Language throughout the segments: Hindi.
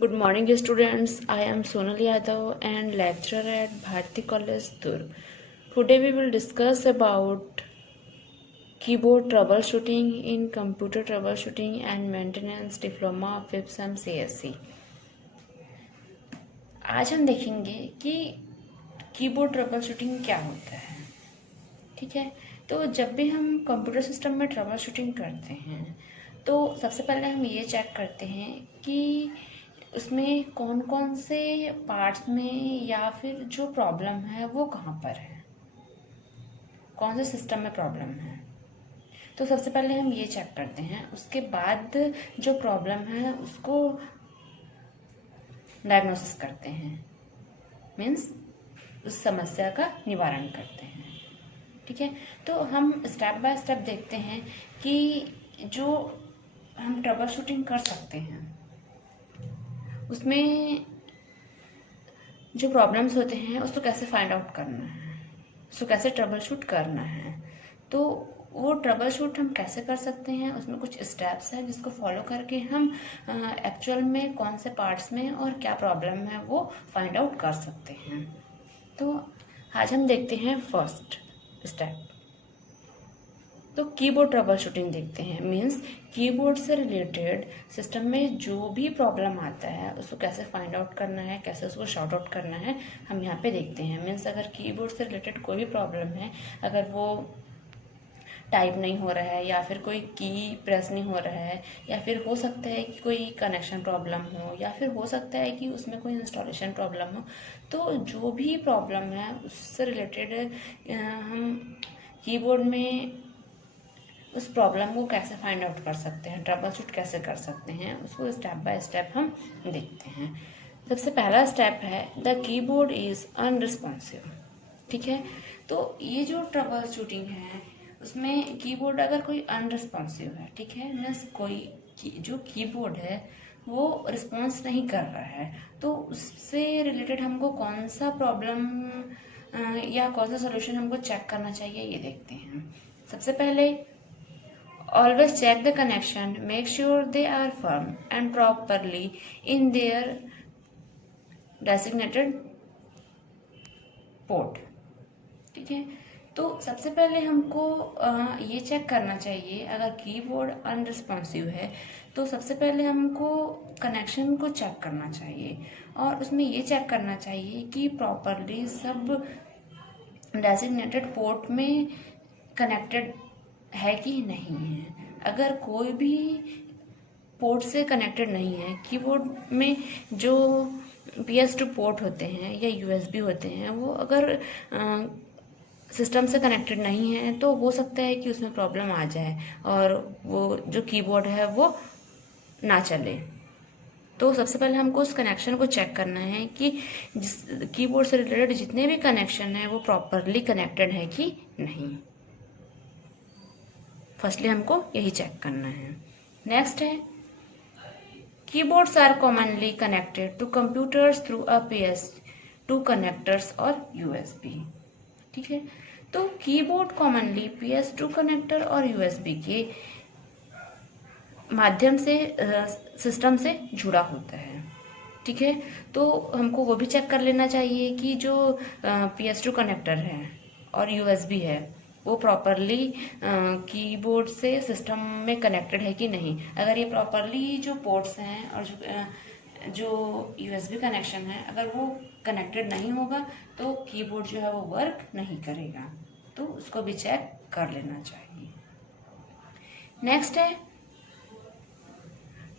Good morning, students. I am Sonal Yadav and lecturer at Bharati College, Durg. Today we will discuss about keyboard troubleshooting in computer troubleshooting and maintenance diploma of FIPSM CSC. आज हम देखेंगे कि कीबोर्ड ट्रबल शूटिंग क्या होता है। ठीक है, तो जब भी हम कंप्यूटर सिस्टम में ट्रबल शूटिंग करते हैं तो सबसे पहले हम ये चेक करते हैं कि उसमें कौन कौन से पार्ट्स में या फिर जो प्रॉब्लम है वो कहाँ पर है, कौन से सिस्टम में प्रॉब्लम है। तो सबसे पहले हम ये चेक करते हैं, उसके बाद जो प्रॉब्लम है उसको डायग्नोसिस करते हैं, मीन्स उस समस्या का निवारण करते हैं। ठीक है, तो हम स्टेप बाय स्टेप देखते हैं कि जो हम ट्रबल शूटिंग कर सकते हैं उसमें जो प्रॉब्लम्स होते हैं उसको कैसे फाइंड आउट करना है, उसको कैसे ट्रबल शूट करना है। तो वो ट्रबल शूट हम कैसे कर सकते हैं, उसमें कुछ स्टेप्स हैं जिसको फॉलो करके हम एक्चुअल में कौन से पार्ट्स में और क्या प्रॉब्लम है वो फाइंड आउट कर सकते हैं। तो आज हम देखते हैं फर्स्ट स्टेप। तो कीबोर्ड ट्रबल शूटिंग देखते हैं, मीन्स कीबोर्ड से रिलेटेड सिस्टम में जो भी प्रॉब्लम आता है उसको कैसे फाइंड आउट करना है, कैसे उसको शॉर्ट आउट करना है, हम यहाँ पे देखते हैं। मीन्स अगर कीबोर्ड से रिलेटेड कोई भी प्रॉब्लम है, अगर वो टाइप नहीं हो रहा है या फिर कोई की प्रेस नहीं हो रहा है, या फिर हो सकता है कि कोई कनेक्शन प्रॉब्लम हो, या फिर हो सकता है कि उसमें कोई इंस्टॉलेशन प्रॉब्लम हो, तो जो भी प्रॉब्लम है उससे रिलेटेड हम कीबोर्ड में उस प्रॉब्लम को कैसे फाइंड आउट कर सकते हैं, ट्रबल शूट कैसे कर सकते हैं, उसको स्टेप बाय स्टेप हम देखते हैं। सबसे पहला स्टेप है द कीबोर्ड इज अनरिस्पॉन्सिव। ठीक है, तो ये जो ट्रबल शूटिंग है उसमें कीबोर्ड अगर कोई अनरिस्पॉन्सिव है, ठीक है, मीन्स जो कीबोर्ड है वो रिस्पॉन्स नहीं कर रहा है, तो उससे रिलेटेड हमको कौन सा प्रॉब्लम या कौन सा सोल्यूशन हमको चेक करना चाहिए ये देखते हैं। सबसे पहले always check the connection, make sure they are firm and properly in their designated port। ठीक है, तो सबसे पहले हमको ये चेक करना चाहिए, अगर कीबोर्ड अनरिस्पॉन्सिव है तो सबसे पहले हमको कनेक्शन को चेक करना चाहिए और उसमें ये चेक करना चाहिए कि प्रॉपरली सब डेजिग्नेटेड पोर्ट में कनेक्टेड है कि नहीं है। अगर कोई भी पोर्ट से कनेक्टेड नहीं है, कीबोर्ड में जो PS2 पोर्ट होते हैं या USB होते हैं वो अगर सिस्टम से कनेक्टेड नहीं है तो हो सकता है कि उसमें प्रॉब्लम आ जाए और वो जो कीबोर्ड है वो ना चले। तो सबसे पहले हमको उस कनेक्शन को चेक करना है कि जिस कीबोर्ड से रिलेटेड जितने भी कनेक्शन है वो प्रॉपरली कनेक्टेड है कि नहीं। फर्स्टली हमको यही चेक करना है। नेक्स्ट है keyboards are commonly connected to computers through a PS2 connectors और USB। ठीक है, तो कीबोर्ड कॉमनली PS2 कनेक्टर और USB के माध्यम से सिस्टम से जुड़ा होता है। ठीक है, तो हमको वो भी चेक कर लेना चाहिए कि जो PS2 कनेक्टर है और USB है वो प्रॉपरली कीबोर्ड से सिस्टम में कनेक्टेड है कि नहीं। अगर ये प्रॉपरली जो पोर्ट्स हैं और जो USB कनेक्शन है अगर वो कनेक्टेड नहीं होगा तो कीबोर्ड जो है वो वर्क नहीं करेगा, तो उसको भी चेक कर लेना चाहिए। नेक्स्ट है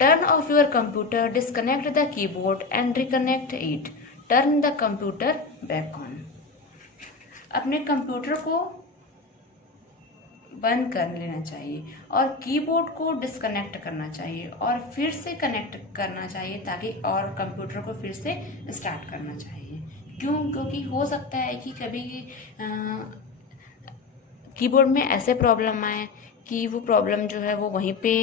turn off your computer, disconnect the keyboard and reconnect it, turn the computer back on. अपने कंप्यूटर को बंद कर लेना चाहिए और कीबोर्ड को डिस्कनेक्ट करना चाहिए और फिर से कनेक्ट करना चाहिए ताकि और कंप्यूटर को फिर से स्टार्ट करना चाहिए। क्योंकि हो सकता है कि कभी कीबोर्ड में ऐसे प्रॉब्लम आए कि वो प्रॉब्लम जो है वो वहीं पे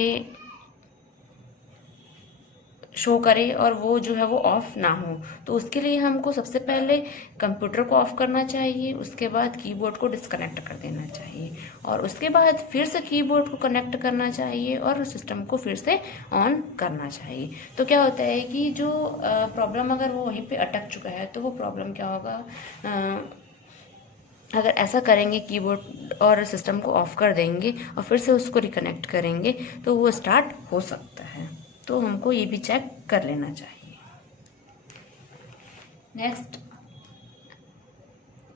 शो करे और वो जो है वो ऑफ ना हो। तो उसके लिए हमको सबसे पहले कंप्यूटर को ऑफ करना चाहिए, उसके बाद कीबोर्ड को डिस्कनेक्ट कर देना चाहिए और उसके बाद फिर से कीबोर्ड को कनेक्ट करना चाहिए और सिस्टम को फिर से ऑन करना चाहिए। तो क्या होता है कि जो प्रॉब्लम अगर वो वहीं पे अटक चुका है तो वो प्रॉब्लम क्या होगा, अगर ऐसा करेंगे कीबोर्ड और सिस्टम को ऑफ कर देंगे और फिर से उसको रिकनेक्ट करेंगे तो वो स्टार्ट हो सकता है। तो हमको ये भी चेक कर लेना चाहिए। Next,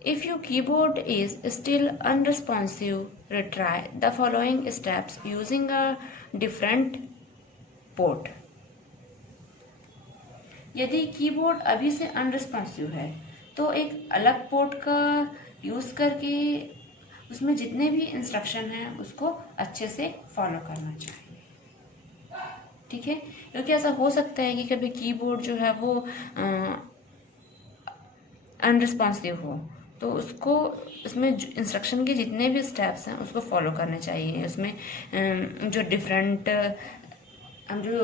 if your keyboard is still unresponsive, retry the following steps using a different port. यदि कीबोर्ड अभी से अनरिस्पॉन्सिव है तो एक अलग पोर्ट का यूज़ करके उसमें जितने भी इंस्ट्रक्शन हैं उसको अच्छे से फॉलो करना चाहिए। ठीक है, क्योंकि ऐसा हो सकता है कि कभी कीबोर्ड जो है वो अनरिस्पॉन्सिव हो तो उसको उसमें इंस्ट्रक्शन के जितने भी स्टेप्स हैं उसको फॉलो करने चाहिए। उसमें हम जो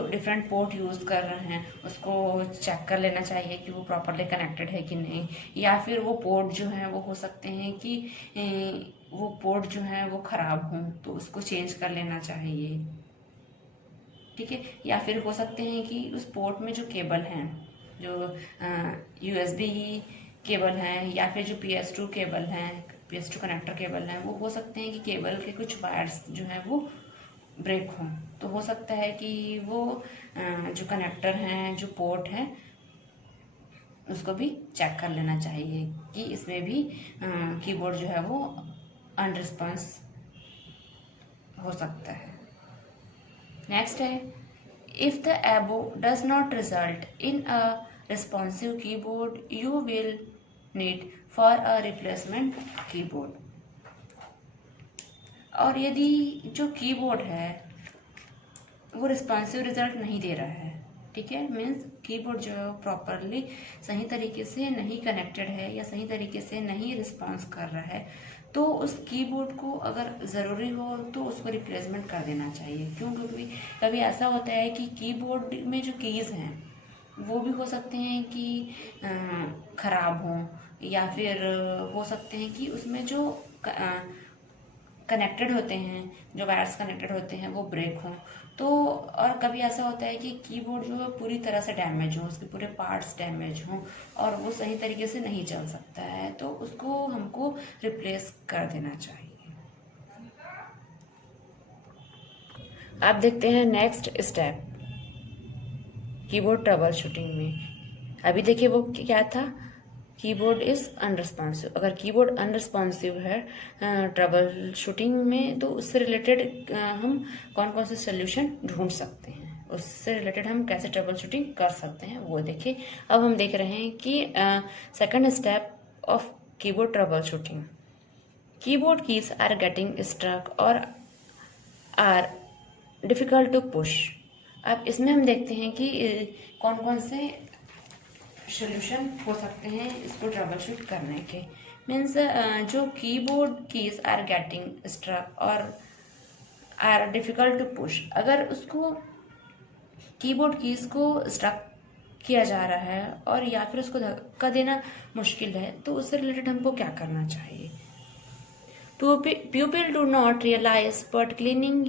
डिफरेंट पोर्ट यूज़ कर रहे हैं उसको चेक कर लेना चाहिए कि वो प्रॉपरली कनेक्टेड है कि नहीं, या फिर वो पोर्ट जो है वो हो सकते हैं कि वो पोर्ट जो है वो ख़राब हों तो उसको चेंज कर लेना चाहिए। ठीक है, या फिर हो सकते हैं कि उस पोर्ट में जो केबल हैं, जो USB केबल हैं या फिर जो PS2 केबल हैं, PS2 कनेक्टर केबल हैं, वो हो सकते हैं कि केबल के कुछ वायर्स जो हैं वो ब्रेक हों। तो हो सकता है कि वो जो कनेक्टर हैं, जो पोर्ट हैं, उसको भी चेक कर लेना चाहिए कि इसमें भी कीबोर्ड जो है वो अनरिस्पॉन्स हो सकता है। नेक्स्ट है, इफ द एबो does not result in a responsive keyboard, you will need for a replacement keyboard। और यदि जो कीबोर्ड है वो रिस्पॉन्सिव रिजल्ट नहीं दे रहा है, ठीक है, मीन्स कीबोर्ड जो है प्रॉपरली सही तरीके से नहीं कनेक्टेड है या सही तरीके से नहीं रिस्पॉन्स कर रहा है, तो उस कीबोर्ड को अगर ज़रूरी हो तो उसको रिप्लेसमेंट कर देना चाहिए। क्यों? क्योंकि कभी ऐसा होता है कि कीबोर्ड में जो कीज़ हैं वो भी हो सकते हैं कि ख़राब हों, या फिर हो सकते हैं कि उसमें जो कनेक्टेड होते हैं, जो वायर्स कनेक्टेड होते हैं वो ब्रेक हों। तो और कभी ऐसा होता है कि कीबोर्ड जो है पूरी तरह से डैमेज हो, उसके पूरे पार्ट्स डैमेज हों और वो सही तरीके से नहीं चल सकता है, तो उसको हमको रिप्लेस कर देना चाहिए। अब देखते हैं next step keyboard trouble shooting में। अभी देखिए वो क्या था, कीबोर्ड इज़ अनरिस्पॉन्सिव। अगर कीबोर्ड अनरिस्पॉन्सिव है ट्रबल शूटिंग में तो उससे रिलेटेड हम कौन कौन से सोल्यूशन ढूंढ सकते हैं, उससे रिलेटेड हम कैसे ट्रबल शूटिंग कर सकते हैं वो देखिए। अब हम देख रहे हैं कि second step of keyboard troubleshooting, keyboard keys are getting struck और आर डिफिकल्ट टू पुश। अब इसमें हम देखते हैं कि कौन कौन से सोल्यूशन हो सकते हैं इसको ट्रबल शूट करने के। मीन्स जो keyboard keys are getting struck और आर डिफिकल्ट टू पुश, अगर उसको कीबोर्ड कीज को स्ट्रक किया जा रहा है और या फिर उसको धक्का देना मुश्किल है, तो उससे रिलेटेड हमको क्या करना चाहिए। People do not realize but cleaning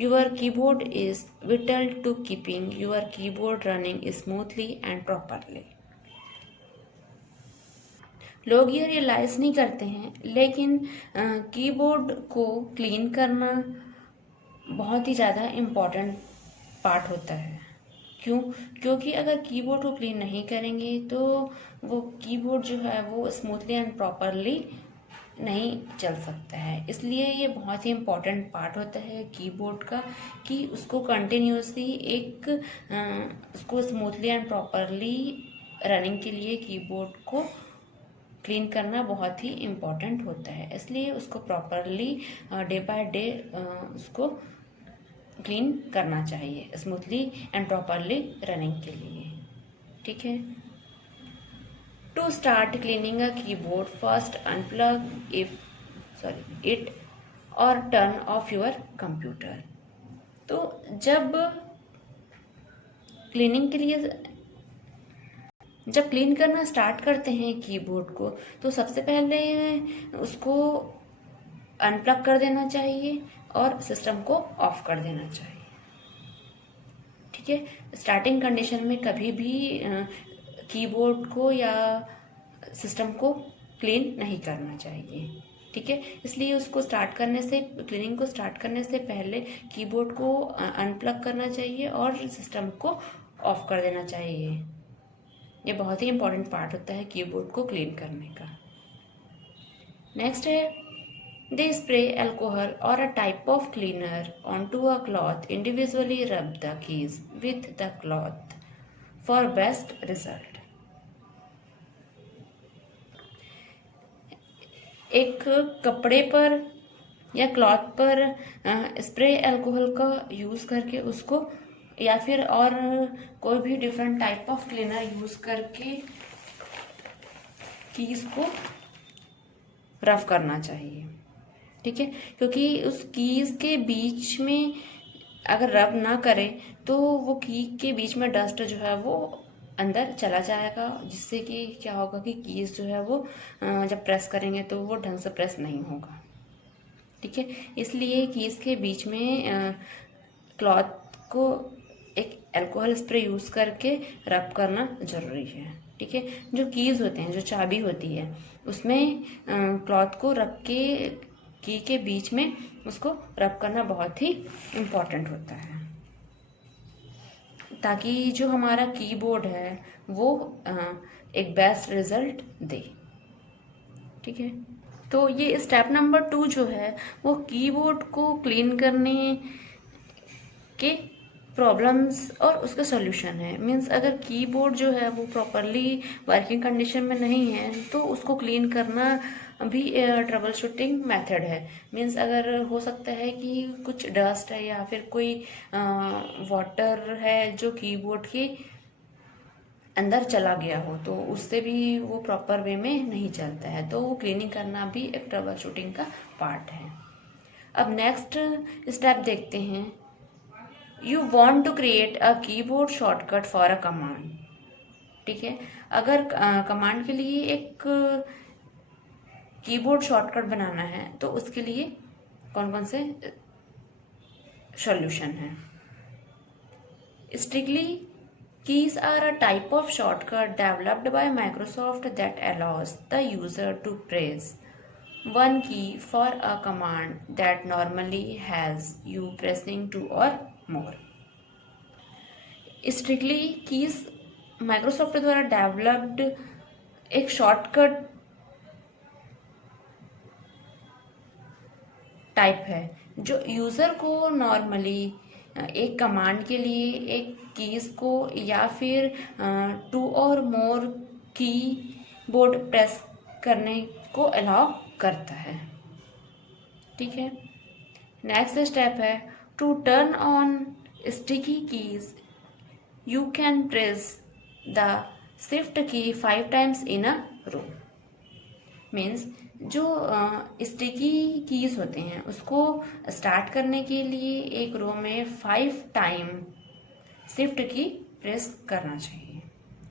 your keyboard is vital to keeping your keyboard running smoothly and properly। लोग ये रियलाइज नहीं करते हैं, लेकिन कीबोर्ड को क्लीन करना बहुत ही ज़्यादा इम्पॉर्टेंट पार्ट होता है। क्यों? क्योंकि अगर कीबोर्ड को क्लीन नहीं करेंगे तो वो कीबोर्ड जो है वो स्मूथली एंड प्रॉपरली नहीं चल सकता है। इसलिए ये बहुत ही इम्पॉर्टेंट पार्ट होता है कीबोर्ड का कि उसको कंटिन्यूसली उसको स्मूथली एंड प्रॉपरली रनिंग के लिए कीबोर्ड को क्लीन करना बहुत ही इम्पॉर्टेंट होता है। इसलिए उसको प्रॉपरली डे बाय डे उसको क्लीन करना चाहिए स्मूथली एंड प्रॉपरली रनिंग के लिए। ठीक है, To start cleaning a keyboard, first unplug it or turn off your computer। तो जब क्लीनिंग के लिए जब क्लीन करना स्टार्ट करते हैं कीबोर्ड को, तो सबसे पहले उसको अनप्लग कर देना चाहिए और सिस्टम को ऑफ कर देना चाहिए। ठीक है, स्टार्टिंग कंडीशन में कभी भी कीबोर्ड को या सिस्टम को क्लीन नहीं करना चाहिए। ठीक है, इसलिए उसको स्टार्ट करने से, क्लीनिंग को स्टार्ट करने से पहले कीबोर्ड को अनप्लग करना चाहिए और सिस्टम को ऑफ कर देना चाहिए। ये बहुत ही इंपॉर्टेंट पार्ट होता है कीबोर्ड को क्लीन करने का। नेक्स्ट है, they spray alcohol or a type of cleaner onto a cloth, individually rub the keys with the cloth for best result। एक कपड़े पर या क्लॉथ पर स्प्रे अल्कोहल का यूज करके उसको, या फिर और कोई भी different type of cleaner use करके कीज को रफ करना चाहिए। ठीक है, क्योंकि उस कीज के बीच में अगर रब ना करें तो वो की के बीच में डस्ट जो है वो अंदर चला जाएगा, जिससे कि क्या होगा कि कीज जो है वो जब प्रेस करेंगे तो वो ढंग से प्रेस नहीं होगा। ठीक है, इसलिए कीज के बीच में क्लॉथ को एक अल्कोहल स्प्रे यूज करके रब करना जरूरी है। ठीक है, जो कीज होते हैं, जो चाबी होती है, उसमें क्लॉथ को रब के की के बीच में उसको रब करना बहुत ही इम्पोर्टेंट होता है, ताकि जो हमारा कीबोर्ड है वो एक बेस्ट रिजल्ट दे। ठीक है, तो ये स्टेप नंबर 2 जो है वो कीबोर्ड को क्लीन करने के प्रॉब्लम्स और उसका सॉल्यूशन है। मीन्स अगर कीबोर्ड जो है वो प्रॉपरली वर्किंग कंडीशन में नहीं है तो उसको क्लीन करना भी ट्रबल शूटिंग मेथड है। मीन्स अगर हो सकता है कि कुछ डस्ट है या फिर कोई वाटर है जो कीबोर्ड के अंदर चला गया हो, तो उससे भी वो प्रॉपर वे में नहीं चलता है, तो वो क्लीनिंग करना भी एक ट्रबल शूटिंग का पार्ट है। अब नेक्स्ट स्टेप देखते हैं। You want to create a keyboard shortcut for a command. ठीक है, अगर कमांड के लिए एक कीबोर्ड शॉर्टकट बनाना है तो उसके लिए कौन कौन से सॉल्यूशन है। Strictly keys are a type of shortcut developed by Microsoft that allows the user to press one key for a command that normally has you pressing 2 or more। Strictly keys Microsoft द्वारा डेवलप्ड एक शॉर्टकट टाइप है जो यूजर को नॉर्मली एक कमांड के लिए एक कीज को या फिर 2 और मोर की बोर्ड प्रेस करने को अलाउ करता है। ठीक है, नेक्स्ट स्टेप है to turn on sticky keys you can press the shift key 5 times in a row. Means जो स्टिकी कीज होते हैं उसको स्टार्ट करने के लिए एक रो में 5 टाइम शिफ्ट की प्रेस करना चाहिए,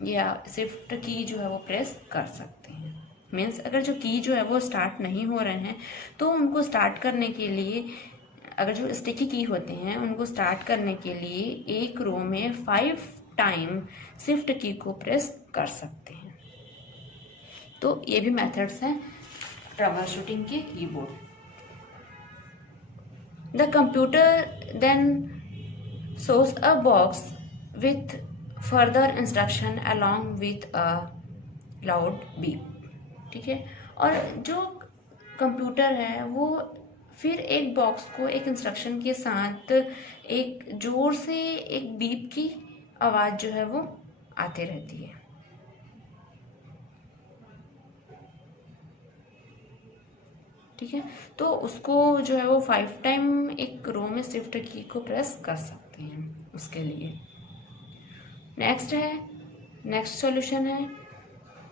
या शिफ्ट की जो है वो प्रेस कर सकते हैं। मीन्स अगर जो की जो है वो स्टार्ट नहीं हो रहे हैं तो उनको स्टार्ट करने के लिए, अगर जो स्टिकी की होते हैं उनको स्टार्ट करने के लिए एक रो में 5 टाइम शिफ्ट की को प्रेस कर सकते हैं। तो ये भी मेथड्स हैं ट्रबल शूटिंग के keyboard. The computer then shows a box with further instruction along with a loud beep। ठीक है, और जो कंप्यूटर है वो फिर एक बॉक्स को एक इंस्ट्रक्शन के साथ एक जोर से एक बीप की आवाज जो है वो आते रहती है। ठीक है, तो उसको जो है वो 5 टाइम एक रो में शिफ्ट की को प्रेस कर सकते हैं उसके लिए। नेक्स्ट सॉल्यूशन है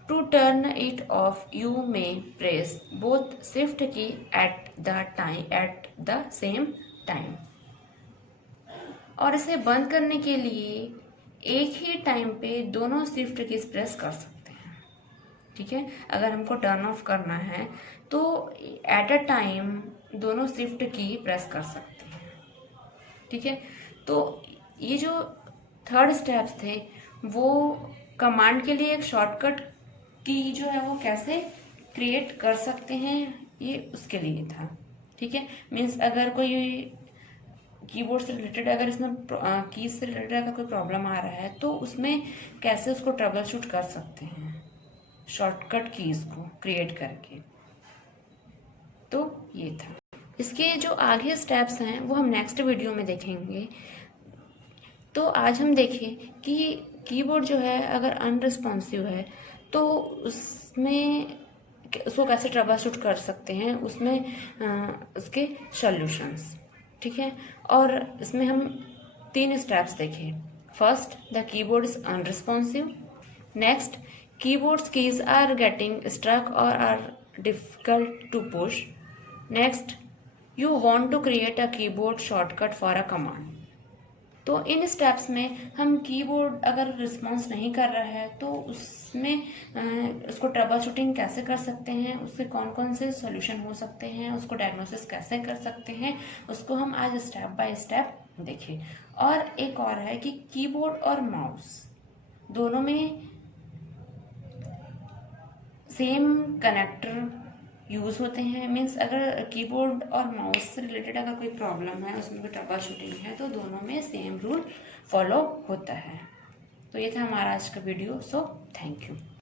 to turn it off you में press both shift key at the same time. और इसे बंद करने के लिए एक ही टाइम पे दोनों शिफ्ट कीज प्रेस कर सकते हैं। ठीक है, अगर हमको टर्न ऑफ करना है तो एट अ टाइम दोनों शिफ्ट की प्रेस कर सकते हैं। ठीक है, तो ये जो थर्ड स्टेप्स थे वो कमांड के लिए एक शॉर्टकट की जो है वो कैसे क्रिएट कर सकते हैं, ये उसके लिए था। ठीक है, मीन्स अगर कोई कीबोर्ड से रिलेटेड, अगर इसमें कीज से रिलेटेड अगर कोई प्रॉब्लम आ रहा है तो उसमें कैसे उसको ट्रबल शूट कर सकते हैं शॉर्टकट कीज को क्रिएट करके। तो ये था। इसके जो आगे स्टेप्स हैं वो हम नेक्स्ट वीडियो में देखेंगे। तो आज हम देखें कि कीबोर्ड जो है अगर अनरिस्पॉन्सिव है तो उसमें उसको कैसे ट्रबल शूट कर सकते हैं, उसमें उसके सॉल्यूशंस। ठीक है, और इसमें हम 3 स्टेप्स देखें। First, the keyboard is unresponsive. Next, keyboards keys are getting struck और are difficult to push. Next, you want to create a keyboard shortcut for a command. तो इन स्टेप्स में हम कीबोर्ड अगर रिस्पॉन्स नहीं कर रहा है तो उसमें उसको ट्रबल शूटिंग कैसे कर सकते हैं, उसके कौन कौन से सॉल्यूशन हो सकते हैं, उसको डायग्नोसिस कैसे कर सकते हैं, उसको हम आज स्टेप बाय स्टेप देखें। और एक और है कि कीबोर्ड और माउस दोनों में सेम कनेक्टर यूज़ होते हैं। मीन्स अगर कीबोर्ड और माउस से रिलेटेड अगर कोई प्रॉब्लम है, उसमें कोई ट्रबल शूटिंग है, तो दोनों में सेम रूल फॉलो होता है। तो ये था हमारा आज का वीडियो। So thank you.